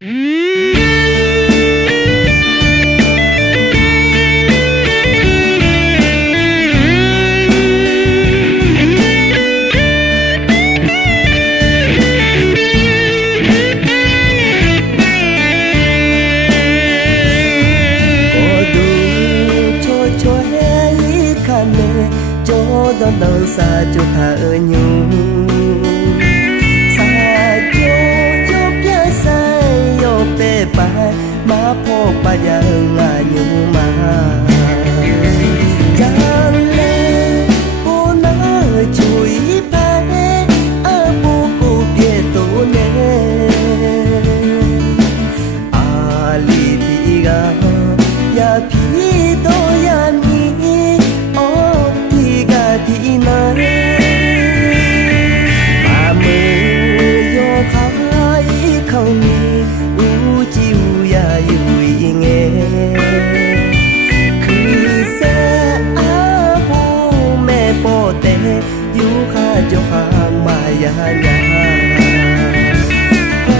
Đơn xa cho thở nhung xa cho bia say yo pe pai ma pho pa ya nga nyu ma chan le po na chui pa a po ko pie to ne a li ti ga ya pi to ya mi thì nói mà mơ yo khai không mi u chiu ya yui nghe cứ sẽ á bố mẹ bố tê yu kha cho hàng mà ya nhà cô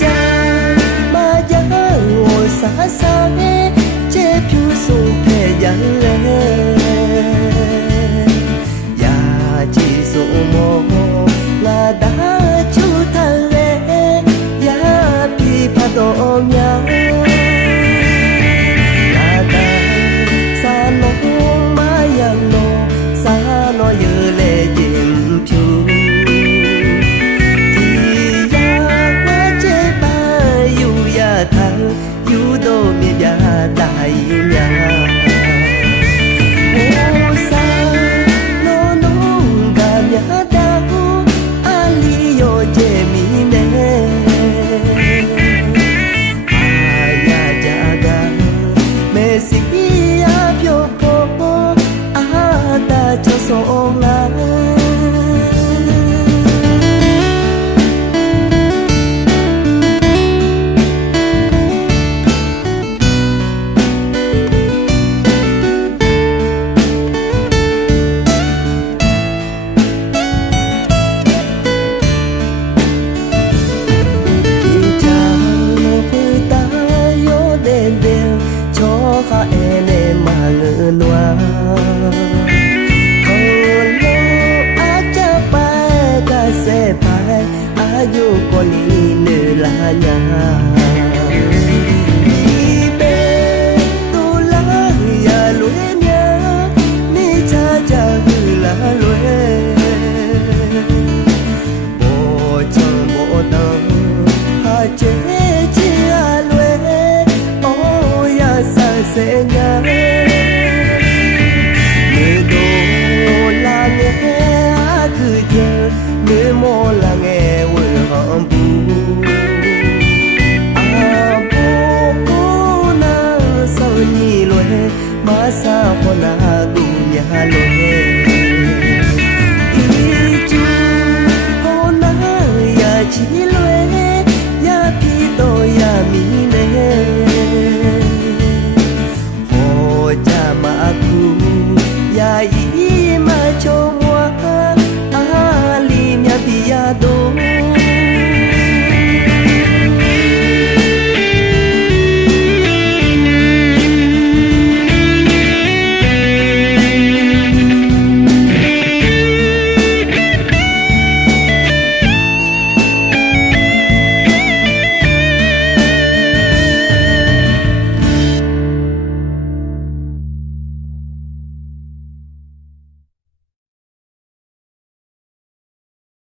cha mà ya ngồi xa xa nghe chế piu sung thế ya lê chỉ số mô là đã chú thân lệ ya pi pa do nhau là ta xa nó mà yang nó xa nó như lệ dìm chu thì ya chế ba yu ya thang yu do mi ya đại nhà cho số ngã cho khá ene mà ngỡ noa sẽ phải ayu có lý nữ là nhà đi bên tu lá ya lue nhá mi cha cha hư là lue bộ chồng bộ tâm ha chế chi a lue ô ya sa sẽ nhá người đồ là nghe cứ chờ người mô là nghe quê hòm bù à bố cô na sao nhì lue mà